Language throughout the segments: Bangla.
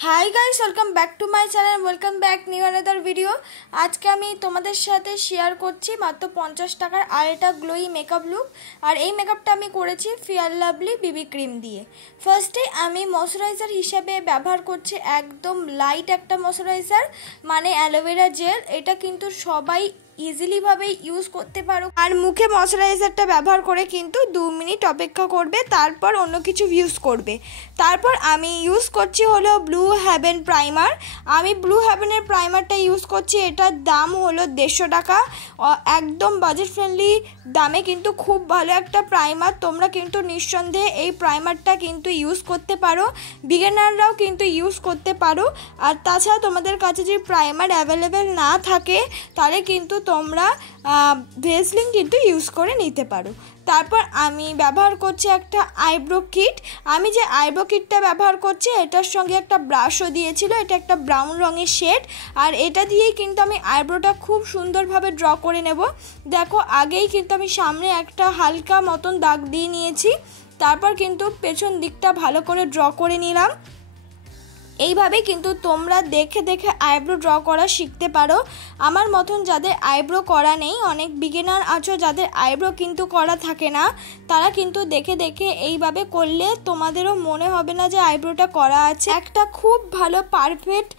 High guys welcome back to my channel welcome back new another video. আজকে আমি তোমাদের সাথে শেয়ার করছি মাত্র 50 টাকার আরেকটা গ্লোই মেকআপ লুক। আর এই মেকআপটা আমি করেছি ফেয়ার লাভলি বিবি ক্রিম দিয়ে। ফার্স্টে আমি ময়শ্চারাইজার হিসেবে ব্যবহার করছি একদম লাইট একটা ময়শ্চারাইজার, মানে অ্যালোভেরা জেল। এটা কিন্তু সবাই ইজিলি ভাবে ইউজ করতে পারো। আর মুখে ময়শ্চারাইজারটা ব্যবহার করে কিন্তু 2 মিনিট অপেক্ষা করবে, তারপর অন্য কিছু ইউজ করবে। তারপর আমি ইউজ করছি হলো ব্লু হেভেন প্রাইমার। আমি ব্লু হেভেনের প্রাইমারটা ইউজ করছি, এটার দাম হলো 150 টাকা। একদম বাজেট ফ্রেন্ডলি দামে কিন্তু খুব ভালো একটা প্রাইমার। তোমরা কিন্তু নিঃসন্দেহে এই প্রাইমারটা কিন্তু ইউজ করতে পারো, বিগিনাররাও কিন্তু ইউজ করতে পারো। আর তাছাড়া তোমাদের কাছে যদি প্রাইমার অ্যাভেলেবেল না থাকে তাহলে কিন্তু তোমরা ভেসলিন কিন্তু ইউজ করে নিতে পারো। তারপর আমি ব্যবহার করছি একটা আইব্রো কিট। আমি যে আইব্রো কিটটা ব্যবহার করছি এটার সঙ্গে একটা ব্রাশও দিয়েছিল, এটা একটা ব্রাউন রঙের শেড। আর এটা দিয়েই কিন্তু আমি আইব্রোটা খুব সুন্দরভাবে ড্র করে নেব। দেখো আগেই কিন্তু আমি সামনে একটা হালকা মতন দাগ দিয়ে নিয়েছি, তারপর কিন্তু পেছন দিকটা ভালো করে ড্র করে নিলাম। এইভাবে কিন্তু তোমরা দেখে দেখে আইব্রো ড্র করা শিখতে পারো। আমার মতন যাদের আইব্রো করা নেই, অনেক বিগিনার আছো যাদের আইব্রো কিন্তু করা থাকে না, তারা কিন্তু দেখে দেখে এইভাবে করলে তোমাদেরও মনে হবে না যে আইব্রোটা করা আছে। একটা খুব ভালো পারফেক্ট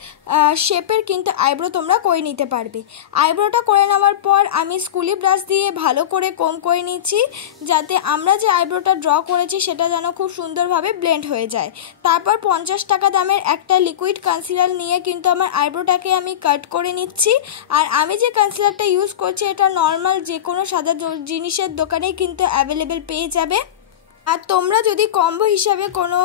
শেপের কিন্তু আইব্রো তোমরা করে নিতে পারবে। আইব্রোটা করে নেওয়ার পর আমি স্কুলি ব্রাশ দিয়ে ভালো করে কম করে নিচ্ছি, যাতে আমরা যে আইব্রোটা ড্র করেছি সেটা যেন খুব সুন্দরভাবে ব্লেন্ড হয়ে যায়। তারপর 50 টাকা দামের একটা লিকুইড কনসিলার নিয়ে কিন্তু আমার আইব্রোটাকে আমি কাট করে নিচ্ছি। আর আমি যে কনসিলারটা ইউজ করছি এটা নর্মাল যে কোনো সাদা জিনিসের দোকানেই কিন্তু অ্যাভেলেবেল পেয়ে যাবে। আর তোমরা যদি কম্বো হিসাবে কোনো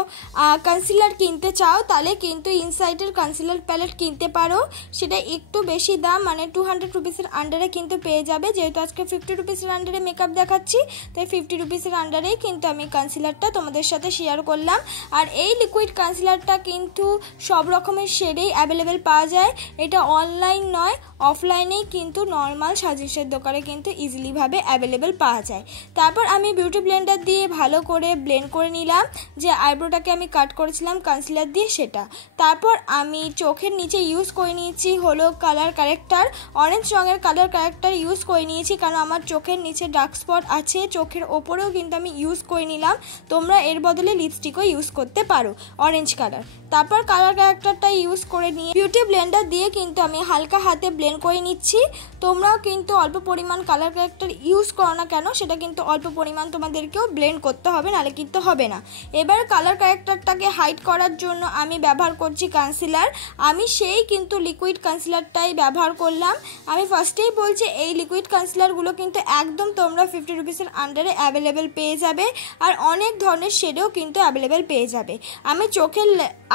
কনসিলার কিনতে চাও তাহলে কিন্তু ইনসাইটের কনসিলার প্যালেট কিনতে পারো। সেটা একটু বেশি দাম, মানে 200 রুপিসের আন্ডারে কিন্তু পেয়ে যাবে। যেহেতু আজকে 50 রুপিসের আন্ডারে মেকআপ দেখাচ্ছি, তাই 50 রুপিসের আন্ডারেই কিন্তু আমি কনসিলারটা তোমাদের সাথে শেয়ার করলাম। আর এই লিকুইড কনসিলারটা কিন্তু সব রকমের শেডেই অ্যাভেলেবেল পাওয়া যায়। এটা অনলাইন নয়, অফলাইনেই কিন্তু নর্মাল সাজেশের দোকানে কিন্তু ইজিলিভাবে অ্যাভেলেবেল পাওয়া যায়। তারপর আমি বিউটি ব্লেন্ডার দিয়ে ভালো করে ব্লেন্ড করে নিলাম যে আইব্রোটাকে আমি কাট করেছিলাম কনসিলার দিয়ে সেটা। তারপর আমি চোখের নিচে ইউজ করে নিয়েছি হলো কালার কারেক্টার, অরেঞ্জ রঙের কালার কারেক্টার ইউজ করে নিয়েছি, কারণ আমার চোখের নিচে ডার্ক স্পট আছে। চোখের ওপরেও কিন্তু আমি ইউজ করে নিলাম। তোমরা এর বদলে লিপস্টিকও ইউজ করতে পারো অরেঞ্জ কালার। তারপর কালার কারেক্টারটা ইউজ করে নিয়ে বিউটি ব্লেন্ডার দিয়ে কিন্তু আমি হালকা হাতে ব্লেন্ড করে নিচ্ছি। তোমরাও কিন্তু অল্প পরিমাণ কালার কারেক্টার ইউজ করো না কেন, সেটা কিন্তু অল্প পরিমাণ তোমাদেরকেও ব্লেন্ড করতে হবে, নাহলে কিন্তু হবে না। এবার কালার কারেক্টারটাকে হাইড করার জন্য আমি ব্যবহার করছি কনসিলার। আমি সেই কিন্তু লিকুইড কনসিলারটাই ব্যবহার করলাম। আমি ফার্স্টেই বলছি এই লিকুইড কনসিলারগুলো কিন্তু একদম তোমরা 50 রুপিসের আন্ডারে অ্যাভেলেবেল পেয়ে যাবে। আর অনেক ধরনের শেডেও কিন্তু অ্যাভেলেবেল পেয়ে যাবে। আমি চোখের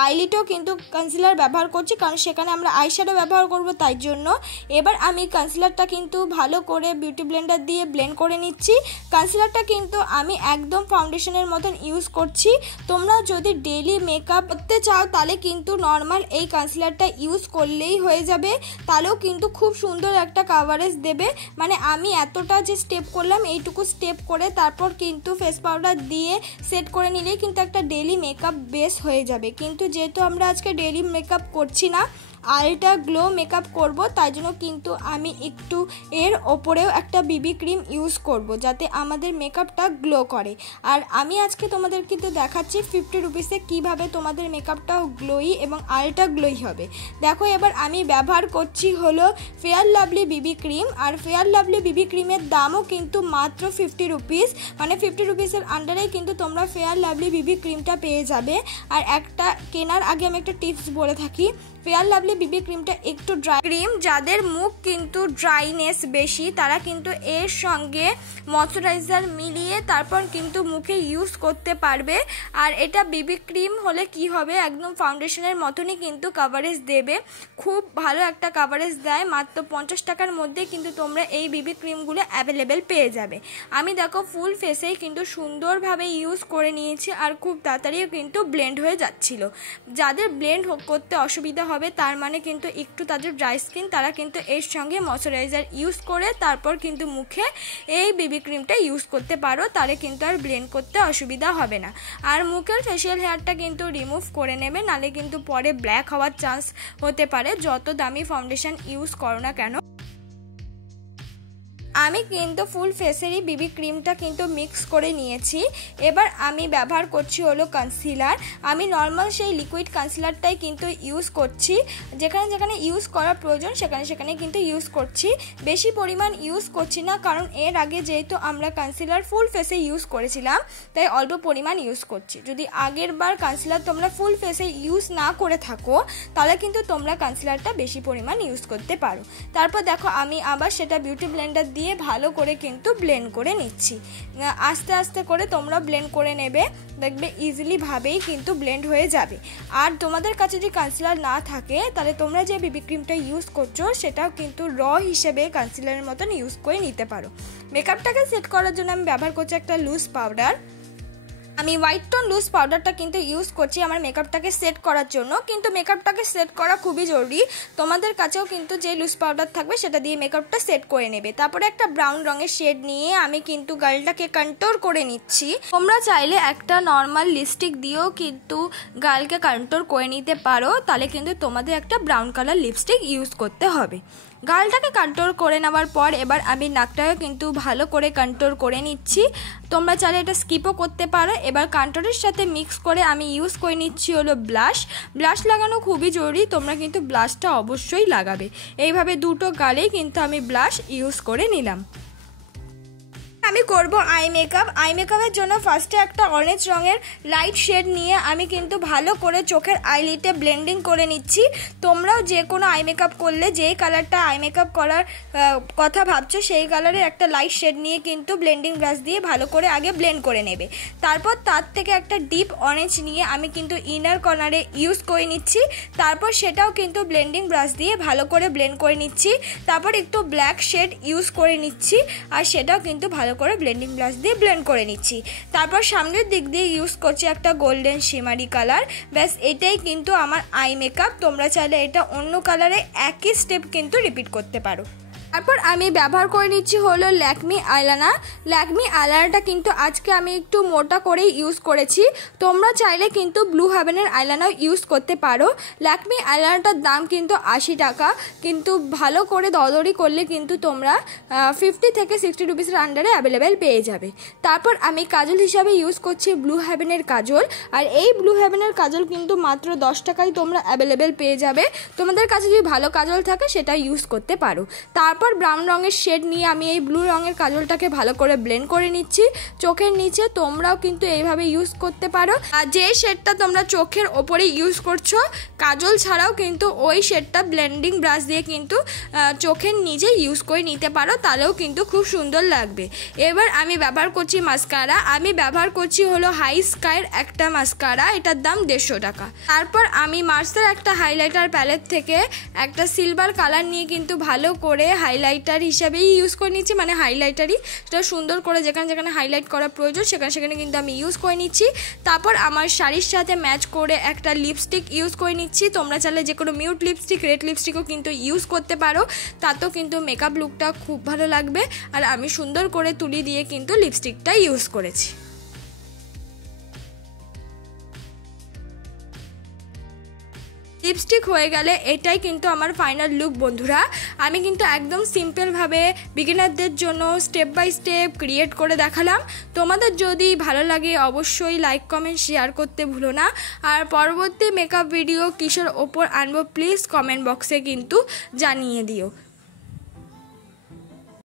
আইলিটেও কিন্তু কনসিলার ব্যবহার করছি, কারণ সেখানে আমরা আইশ্যাডো ব্যবহার করব, তাই জন্য। এবার আমি কনসিলারটা কিন্তু ভালো করে বিউটি ব্লেন্ডার দিয়ে ব্লেন্ড করে নিচ্ছি। কনসিলারটা কিন্তু আমি একদম ফাউন্ডেশনের মতন ইউজ করছি। তোমরা যদি ডেইলি মেকআপ করতে চাও তাহলে কিন্তু নর্মাল এই কনসিলারটা ইউজ করলেই হয়ে যাবে, তাহলেও কিন্তু খুব সুন্দর একটা কাভারেজ দেবে। মানে আমি এতটা যে স্টেপ করলাম এইটুকু স্টেপ করে তারপর কিন্তু ফেস পাউডার দিয়ে সেট করে নিলেই কিন্তু একটা ডেইলি মেকআপ বেস হয়ে যাবে। কিন্তু যেহেতু আমরা আজকে ডেইলি মেকআপ করছি না, আলট্রা গ্লো মেকআপ করব, তাই জন্য কিন্তু আমি একটু এর ওপরেও একটা বিবি ক্রিম ইউজ করব, যাতে আমাদের মেকআপটা গ্লো করে। আর আমি আজকে তোমাদের কিন্তু দেখাচ্ছি 50 রুপিসে কীভাবে তোমাদের মেকআপটাও গ্লোই এবং আলট্রা গ্লোই হবে। দেখো এবার আমি ব্যবহার করছি হলো ফেয়ার লাভলি বিবি ক্রিম। আর ফেয়ার লাভলি বিবি ক্রিমের দামও কিন্তু মাত্র 50 রুপিস, মানে 50 রুপিসের আন্ডারেই কিন্তু তোমরা ফেয়ার লাভলি বিবি ক্রিমটা পেয়ে যাবে। আর একটা কেনার আগে আমি একটা টিপস বলে থাকি, ফেয়ার লাভলি বিবি ক্রিমটা একটু ড্রাই ক্রিম, যাদের মুখ কিন্তু ড্রাইনেস বেশি তারা কিন্তু এর সঙ্গে ময়শ্চারাইজার মিলিয়ে তারপর কিন্তু মুখে ইউজ করতে পারবে। আর এটা বিবি ক্রিম হলে কি হবে, একদম ফাউন্ডেশনের মতনই কিন্তু কাভারেজ দেবে, খুব ভালো একটা কাভারেজ দেয়। মাত্র 50 টাকার মধ্যে কিন্তু তোমরা এই বিবি ক্রিমগুলো অ্যাভেলেবেল পেয়ে যাবে। আমি দেখো ফুল ফেসেই কিন্তু সুন্দরভাবে ইউজ করে নিয়েছি, আর খুব তাড়াতাড়িও কিন্তু ব্লেন্ড হয়ে যাচ্ছিল। যাদের ব্লেন্ড করতে অসুবিধা হবে তার মানে কিন্তু একটু তাদের ড্রাই স্কিন, তারা কিন্তু এর সঙ্গে ময়শ্চারাইজার ইউজ করে তারপর কিন্তু মুখে এই বেবি ক্রিমটা ইউজ করতে পারো, তাহলে কিন্তু আর ব্লেন্ড করতে অসুবিধা হবে না। আর মুখের ফেশিয়াল হেয়ারটা কিন্তু রিমুভ করে নেবে, নালে কিন্তু পরে ব্ল্যাক হওয়ার চান্স হতে পারে যত দামি ফাউন্ডেশন ইউজ করো না কেন। আমি কিন্তু ফুল ফেসেরই বিবি ক্রিমটা কিন্তু মিক্স করে নিয়েছি। এবার আমি ব্যবহার করছি হলো কনসিলার। আমি নর্মাল সেই লিকুইড কনসিলারটাই কিন্তু ইউজ করছি, যেখানে যেখানে ইউজ করার প্রয়োজন সেখানে সেখানে কিন্তু ইউজ করছি, বেশি পরিমাণ ইউজ করছি না, কারণ এর আগে যেহেতু আমরা কনসিলার ফুল ফেসে ইউজ করেছিলাম তাই অল্প পরিমাণ ইউজ করছি। যদি আগের বার কনসিলার তোমরা ফুল ফেসে ইউজ না করে থাকো তাহলে কিন্তু তোমরা কনসিলারটা বেশি পরিমাণ ইউজ করতে পারো। তারপর দেখো আমি আবার সেটা বিউটি ব্লেন্ডার দিয়ে ভালো করে কিন্তু ব্লেন্ড করে নিচ্ছি। আস্তে আস্তে করে তোমরা ব্লেন্ড করে নেবে, দেখবে ইজিলি ভাবেই কিন্তু ব্লেন্ড হয়ে যাবে। আর তোমাদের কাছে যদি কনসিলার না থাকে তাহলে তোমরা যে বিবি ক্রিমটা ইউজ করছো সেটাও কিন্তু র হিসেবে কনসিলারের মতন ইউজ করে নিতে পারো। মেকআপটাকে সেট করার জন্য আমি ব্যবহার করছি একটা লুজ পাউডার। আমি হোয়াইট টোন লুজ পাউডারটা কিন্তু ইউজ করছি আমার মেকআপটাকে সেট করার জন্য, কিন্তু মেকআপটাকে সেট করা খুবই জরুরি। তোমাদের কাছেও কিন্তু যে লুজ পাউডার থাকবে সেটা দিয়ে মেকআপটা সেট করে নেবে। তারপরে একটা ব্রাউন রঙের শেড নিয়ে আমি কিন্তু গালটাকে কন্ট্যুর করে নিচ্ছি। তোমরা চাইলে একটা নর্মাল লিপস্টিক দিয়েও কিন্তু গালকে কন্ট্যুর করে নিতে পারো, তাহলে কিন্তু তোমাদের একটা ব্রাউন কালার লিপস্টিক ইউজ করতে হবে। গালটাকে কন্ট্যুর করে নেওয়ার পর এবার আমি নাকটাকে কিন্তু ভালো করে কন্ট্যুর করে নিচ্ছি। তোমরা চাইলে এটা স্কিপও করতে পারো। এবার কন্ট্যুরের সাথে মিক্স করে আমি ইউজ করে নিচ্ছি হলো ব্লাশ লাগানো খুবই জরুরি, তোমরা কিন্তু ব্লাশটা অবশ্যই লাগাবে। এইভাবে দুটো গালেই কিন্তু আমি ব্লাশ ইউজ করে নিলাম। আমি করব আই মেকআপের জন্য ফার্স্টে একটা অরেঞ্জ রঙের লাইট শেড নিয়ে আমি কিন্তু ভালো করে চোখের আইলিটে ব্লেন্ডিং করে নিচ্ছি। তোমরাও যে কোনো আই মেকআপ করলে যেই কালারটা আই মেকআপ করার কথা ভাবছো সেই কালারের একটা লাইট শেড নিয়ে কিন্তু ব্লেন্ডিং ব্রাশ দিয়ে ভালো করে আগে ব্লেন্ড করে নেবে। তারপর তার থেকে একটা ডিপ অরেঞ্জ নিয়ে আমি কিন্তু ইনার কর্নারে ইউজ করে নিচ্ছি, তারপর সেটাও কিন্তু ব্লেন্ডিং ব্রাশ দিয়ে ভালো করে ব্লেন্ড করে নিচ্ছি। তারপর একটু ব্ল্যাক শেড ইউজ করে নিচ্ছি আর সেটাও কিন্তু ভালো করে ব্লেন্ডিং ব্রাশ দিয়ে ব্লেন্ড করে নিচ্ছি। তারপর সামনের দিক দিয়ে ইউজ করছি একটা গোল্ডেন শিমারি কালার। ব্যাস এটাই কিন্তু আমার আই মেকআপ। তোমরা চাইলে এটা অন্য কালারে একই স্টেপ কিন্তু রিপিট করতে পারো। তারপর আমি ব্যবহার করে নিচ্ছি হলো ল্যাকমি আইলাইনারটা কিন্তু আজকে আমি একটু মোটা করে ইউজ করেছি। তোমরা চাইলে কিন্তু ব্লু হেভেনের আইলাইনার ইউজ করতে পারো। ল্যাকমি আইলাইনারটার দাম কিন্তু 80 টাকা, কিন্তু ভালো করে দরদরি করলে কিন্তু তোমরা 50 থেকে 60 রুপিসের আন্ডারে অ্যাভেলেবেল পেয়ে যাবে। তারপর আমি কাজল হিসাবে ইউজ করছি ব্লু হেভেনের কাজল, আর এই ব্লু হেভেনের কাজল কিন্তু মাত্র 10 টাকায় তোমরা অ্যাভেলেবেল পেয়ে যাবে। তোমাদের কাছে যদি ভালো কাজল থাকে সেটা ইউজ করতে পারো। তারপর ব্রাউন রঙের শেড নিয়ে আমি এই ব্লু রঙের কাজলটাকে ভালো করে ব্লেন্ড করে নিচ্ছি চোখের নিচে। তোমরাও কিন্তু এইভাবে ইউজ করতে পারো। আর যে শেডটা তোমরা চোখের ওপরে ইউজ করছো কাজল ছাড়াও কিন্তু ওই শেডটা ব্লেন্ডিং ব্রাশ দিয়ে কিন্তু চোখের নিচে ইউজ করে নিতে পারো, তাহলেও কিন্তু খুব সুন্দর লাগবে। এবার আমি ব্যবহার করছি মাস্কারা। আমি ব্যবহার করছি হলো হাই স্কাইয়ের একটা মাস্কারা, এটার দাম 150 টাকা। তারপর আমি মার্সের একটা হাইলাইটার প্যালেট থেকে একটা সিলভার কালার নিয়ে কিন্তু ভালো করে হাইলাইটার হিসাবেই ইউজ করে নিচ্ছি, মানে হাইলাইটারই সেটা সুন্দর করে যেখানে যেখানে হাইলাইট করা প্রয়োজন সেখানে সেখানে কিন্তু আমি ইউজ করে নিচ্ছি। তারপর আমার শাড়ির সাথে ম্যাচ করে একটা লিপস্টিক ইউজ করে নিচ্ছি। তোমরা চাইলে যে কোনো মিউট লিপস্টিক, রেড লিপস্টিকও কিন্তু ইউজ করতে পারো, তাতেও কিন্তু মেকআপ লুকটা খুব ভালো লাগবে। আর আমি সুন্দর করে তুলি দিয়ে কিন্তু লিপস্টিকটা ইউজ করেছি। লিপস্টিক হয়ে গেলে এটাই কিন্তু আমার ফাইনাল লুক বন্ধুরা। আমি কিন্তু একদম সিম্পলভাবে বিগিনারদের জন্য স্টেপ বাই স্টেপ ক্রিয়েট করে দেখালাম। তোমাদের যদি ভালো লাগে অবশ্যই লাইক কমেন্ট শেয়ার করতে ভুলো না। আর পরবর্তী মেকআপ ভিডিও কিসের ওপর আনবো প্লিজ কমেন্ট বক্সে কিন্তু জানিয়ে দিও।